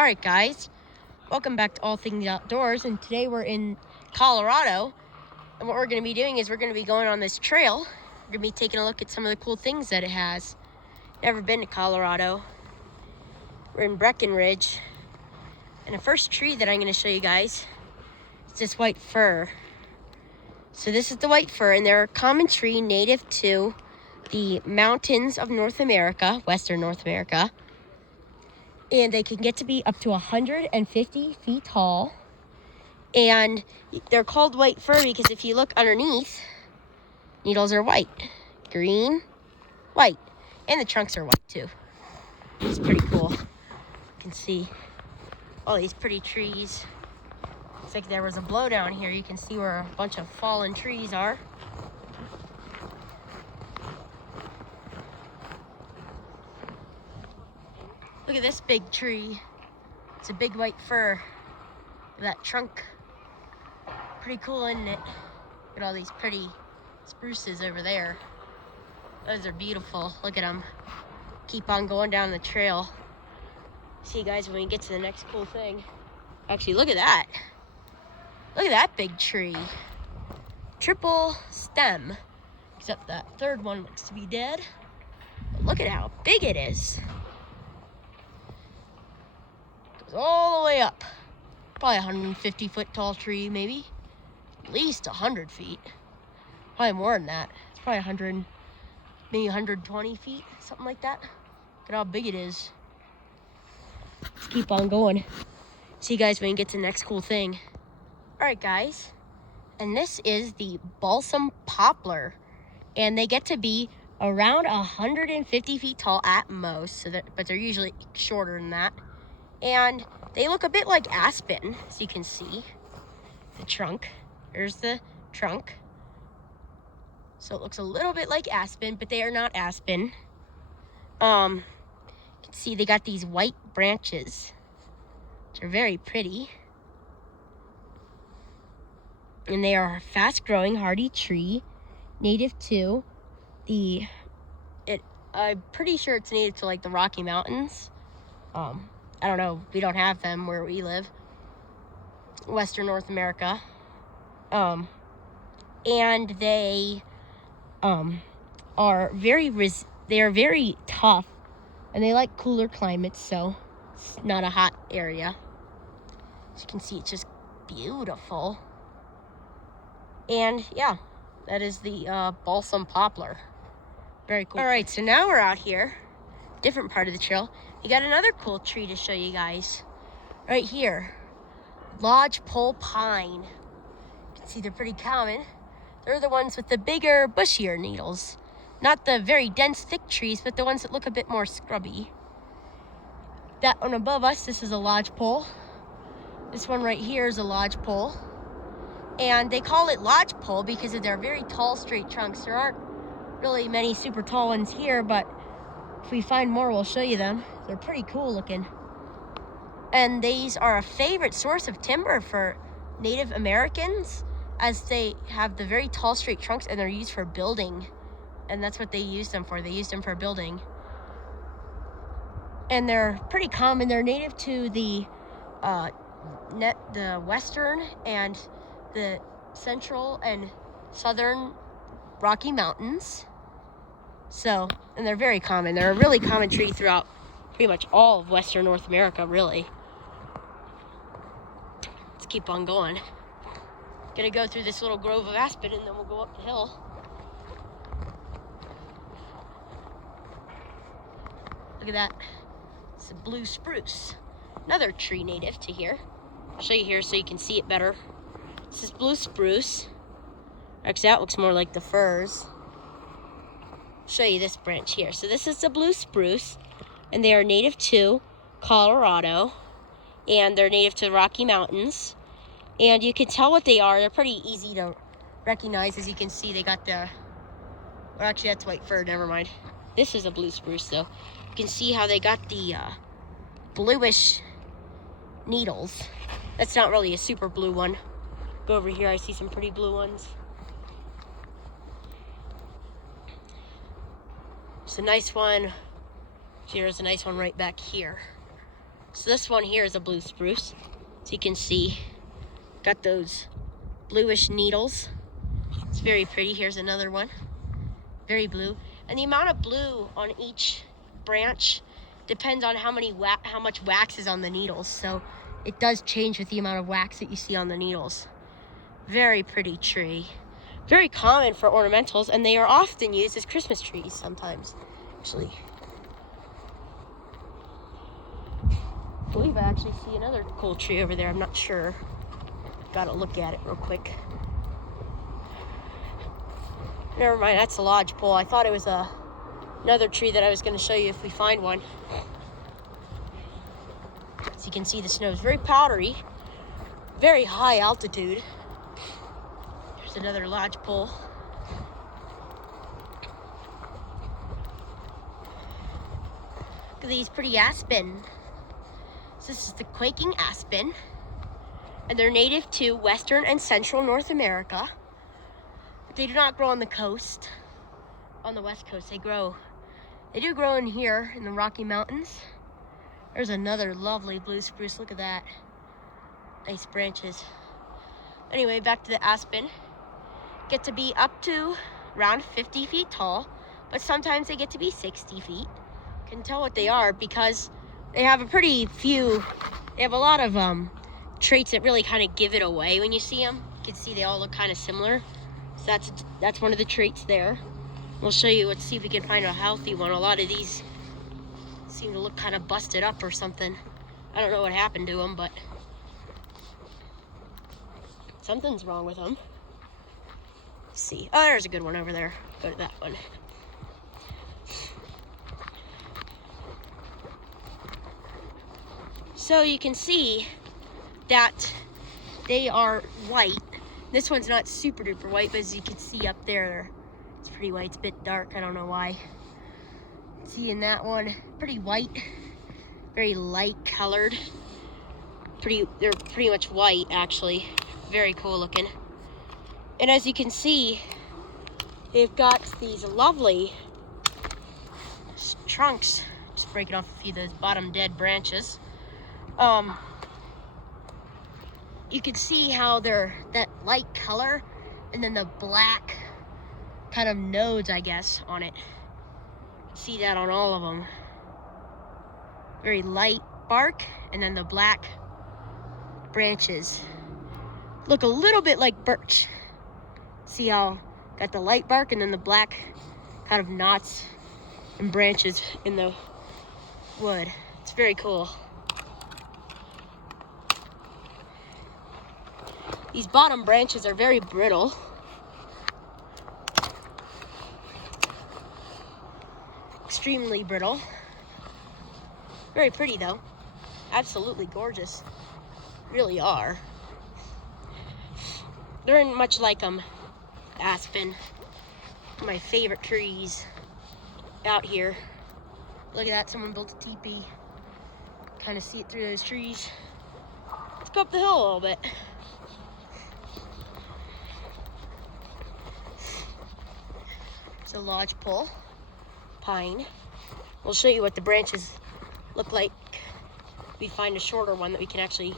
Alright guys, welcome back to All Things Outdoors, and today we're in Colorado, and what we're going to be doing is we're going to be going on this trail. We're going to be taking a look at some of the cool things that it has. Never been to Colorado. We're in Breckinridge, and the first tree that I'm going to show you guys is this white fir. So this is the white fir, and they're a common tree native to the mountains of North America, Western North America. And they can get to be up to 150 feet tall. And they're called white fir because if you look underneath, needles are white, green, white, and the trunks are white too. It's pretty cool. You can see all these pretty trees. It's like there was a blowdown here. You can see where a bunch of fallen trees are. Look at this big tree. It's a big white fir. That trunk. Pretty cool, isn't it? Look at all these pretty spruces over there. Those are beautiful. Look at them. Keep on going down the trail. See you guys when we get to the next cool thing. Actually, look at that. Look at that big tree. Triple stem. Except that third one looks to be dead. But look at how big it is. All the way up. Probably 150 foot tall tree, maybe. At least 100 feet. Probably more than that. It's probably 100, maybe 120 feet, something like that. Look at how big it is. Let's keep on going. See you guys when you get to the next cool thing. Alright guys, and this is the Balsam Poplar. And they get to be around 150 feet tall at most, but they're usually shorter than that. And they look a bit like aspen, as you can see. The trunk. There's the trunk. So it looks a little bit like aspen, but they are not aspen. You can see they got these white branches, which are very pretty. And they are a fast-growing, hardy tree, native to I'm pretty sure it's native to like the Rocky Mountains. I don't know, we don't have them where we live. Western North America. And they are very tough, and they like cooler climates, so it's not a hot area. As you can see, it's just beautiful. And yeah, that is the Balsam Poplar. Very cool. All right, so now we're out here, different part of the trail. We got another cool tree to show you guys. Right here. Lodgepole Pine. You can see they're pretty common. They're the ones with the bigger, bushier needles. Not the very dense, thick trees, but the ones that look a bit more scrubby. That one above us, this is a lodgepole. This one right here is a lodgepole. And they call it lodgepole because of their very tall, straight trunks. There aren't really many super tall ones here, but if we find more, we'll show you them. They're pretty cool looking. And these are a favorite source of timber for Native Americans, as they have the very tall, straight trunks, and they're used for building. And that's what they use them for. They use them for building. And they're pretty common. They're native to the western and the central and southern Rocky Mountains. So, and they're very common. They're a really common tree throughout pretty much all of Western North America, really. Let's keep on going. Gonna go through this little grove of aspen, and then we'll go up the hill. Look at that. It's a blue spruce. Another tree native to here. I'll show you here so you can see it better. This is blue spruce. Actually, that looks more like the firs. Show you this branch here. So this is the blue spruce, and they are native to Colorado, and they're native to the Rocky Mountains. And you can tell what they are. They're pretty easy to recognize. As you can see, they got the, or actually that's white fir, never mind. This is a blue spruce though. You can see how they got the bluish needles. That's not really a super blue one. Go over here, I see some pretty blue ones. It's a nice one. Here's a nice one right back here. So this one here is a blue spruce. So you can see, got those bluish needles. It's very pretty. Here's another one, very blue. And the amount of blue on each branch depends on how much wax is on the needles. So it does change with the amount of wax that you see on the needles. Very pretty tree. Very common for ornamentals, and they are often used as Christmas trees sometimes, actually. I believe I actually see another cool tree over there. I'm not sure. Gotta look at it real quick. Never mind, that's a lodgepole. I thought it was another tree that I was going to show you if we find one. So you can see the snow is very powdery, very high altitude. There's another lodgepole. Look at these pretty aspen. So this is the Quaking Aspen, and they're native to western and central North America. They do not grow on the coast, on the west coast. They do grow in here in the Rocky Mountains. There's another lovely blue spruce. Look at that. Nice branches. Anyway, back to the aspen. Get to be up to around 50 feet tall, but sometimes they get to be 60 feet. You can tell what they are because they have they have a lot of traits that really kind of give it away when you see them. You can see they all look kind of similar. So that's one of the traits there. We'll show you, let's see if we can find a healthy one. A lot of these seem to look kind of busted up or something. I don't know what happened to them, but something's wrong with them. Let's see. Oh, there's a good one over there. Go to that one. So you can see that they are white. This one's not super duper white, but as you can see up there, it's pretty white. It's a bit dark, I don't know why. See in that one, pretty white, very light colored. They're pretty much white actually. Very cool looking. And as you can see, they've got these lovely trunks. Just breaking off a few of those bottom dead branches. You can see how they're that light color and then the black kind of nodes, I guess, on it. See that on all of them. Very light bark and then the black branches. Look a little bit like birch. See how got the light bark and then the black kind of knots and branches in the wood. It's very cool. These bottom branches are very brittle. Extremely brittle. Very pretty though. Absolutely gorgeous. Really are. They're much like aspen. My favorite trees out here. Look at that, someone built a teepee. Kind of see it through those trees. Let's go up the hill a little bit. It's a lodgepole pine. We'll show you what the branches look like. We find a shorter one that we can actually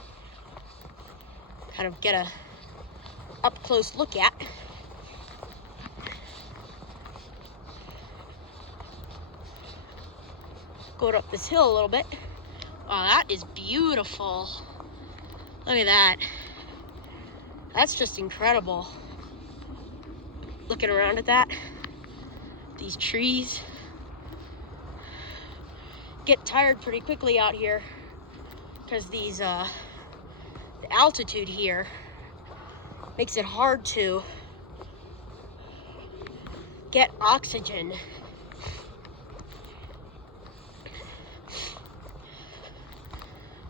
kind of get a up close look at. Going up this hill a little bit. Wow, that is beautiful. Look at that. That's just incredible. Looking around at that. These trees get tired pretty quickly out here because the altitude here makes it hard to get oxygen.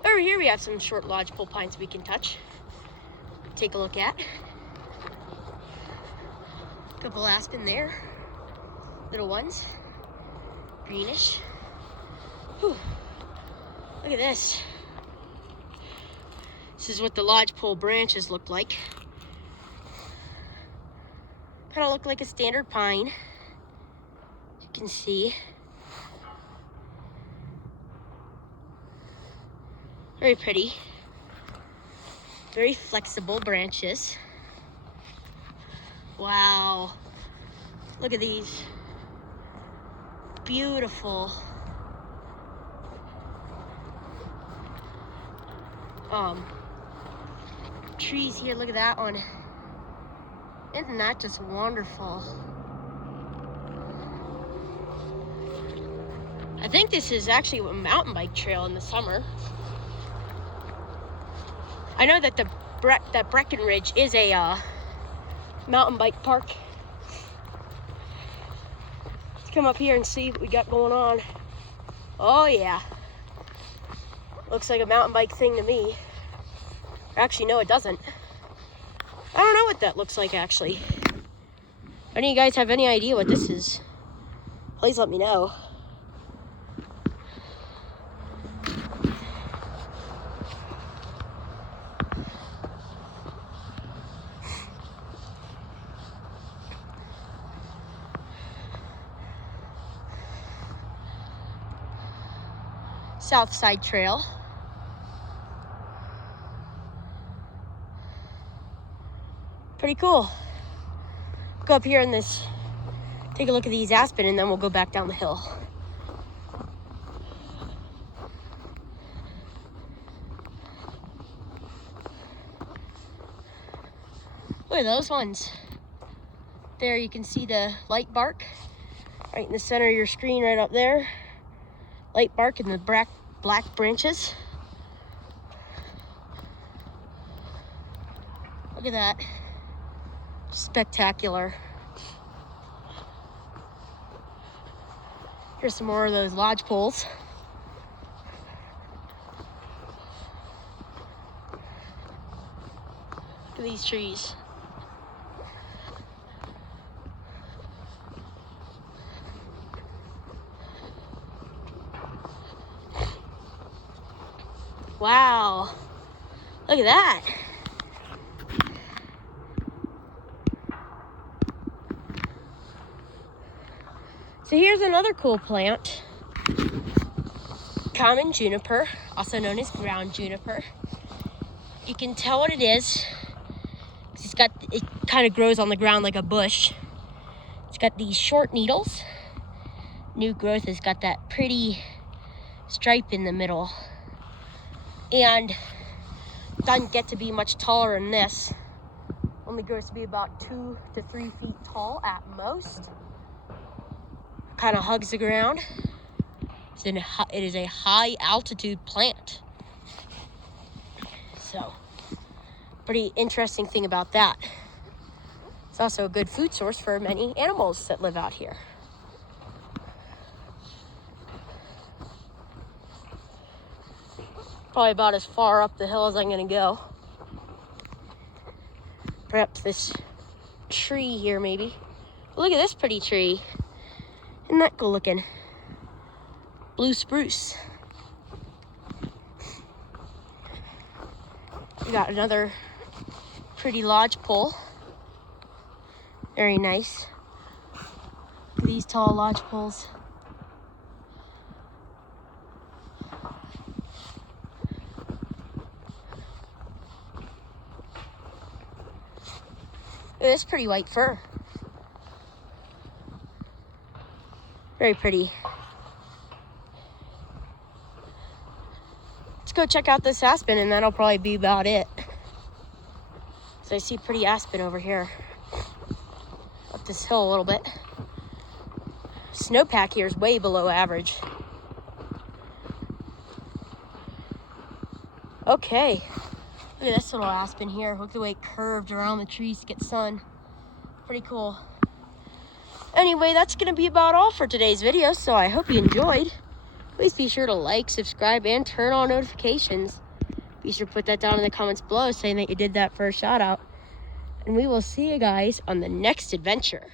Over here we have some short lodgepole pines we can take a look at. Couple aspen there. Little ones, greenish. Whew. Look at this. This is what the lodgepole branches look like. Kind of look like a standard pine. You can see. Very pretty. Very flexible branches. Wow. Look at these. Beautiful. Trees here. Look at that one. Isn't that just wonderful? I think this is actually a mountain bike trail in the summer. I know that that Breckinridge is a mountain bike park. Let's come up here and see what we got going on. Oh yeah. Looks like a mountain bike thing to me. Actually, no, it doesn't. I don't know what that looks like, actually. If any of you guys have any idea what this is, please let me know. South Side Trail. Pretty cool. Go up here in this, take a look at these aspen, and then we'll go back down the hill. Look at those ones. There you can see the light bark right in the center of your screen right up there. Light bark and the black branches. Look at that. Spectacular. Here's some more of those lodgepoles. Look at these trees. Wow. Look at that. So here's another cool plant. Common juniper, also known as ground juniper. You can tell what it is. It kind of grows on the ground like a bush. It's got these short needles. New growth has got that pretty stripe in the middle. And doesn't get to be much taller than this. Only grows to be about 2 to 3 feet tall at most. Kind of hugs the ground. It is a high altitude plant. So, pretty interesting thing about that. It's also a good food source for many animals that live out here. Probably about as far up the hill as I'm gonna go. Perhaps this tree here, maybe. Look at this pretty tree. Isn't that cool looking? Blue spruce. We got another pretty lodgepole. Very nice. Look at these tall lodgepoles. This pretty white fir. Very pretty. Let's go check out this aspen, and that'll probably be about it. So I see pretty aspen over here. Up this hill a little bit. Snowpack here is way below average. Okay. Look at this little aspen here. Look at the way it curved around the trees to get sun. Pretty cool. Anyway, that's going to be about all for today's video, so I hope you enjoyed. Please be sure to like, subscribe, and turn on notifications. Be sure to put that down in the comments below saying that you did that for a shout out. And we will see you guys on the next adventure.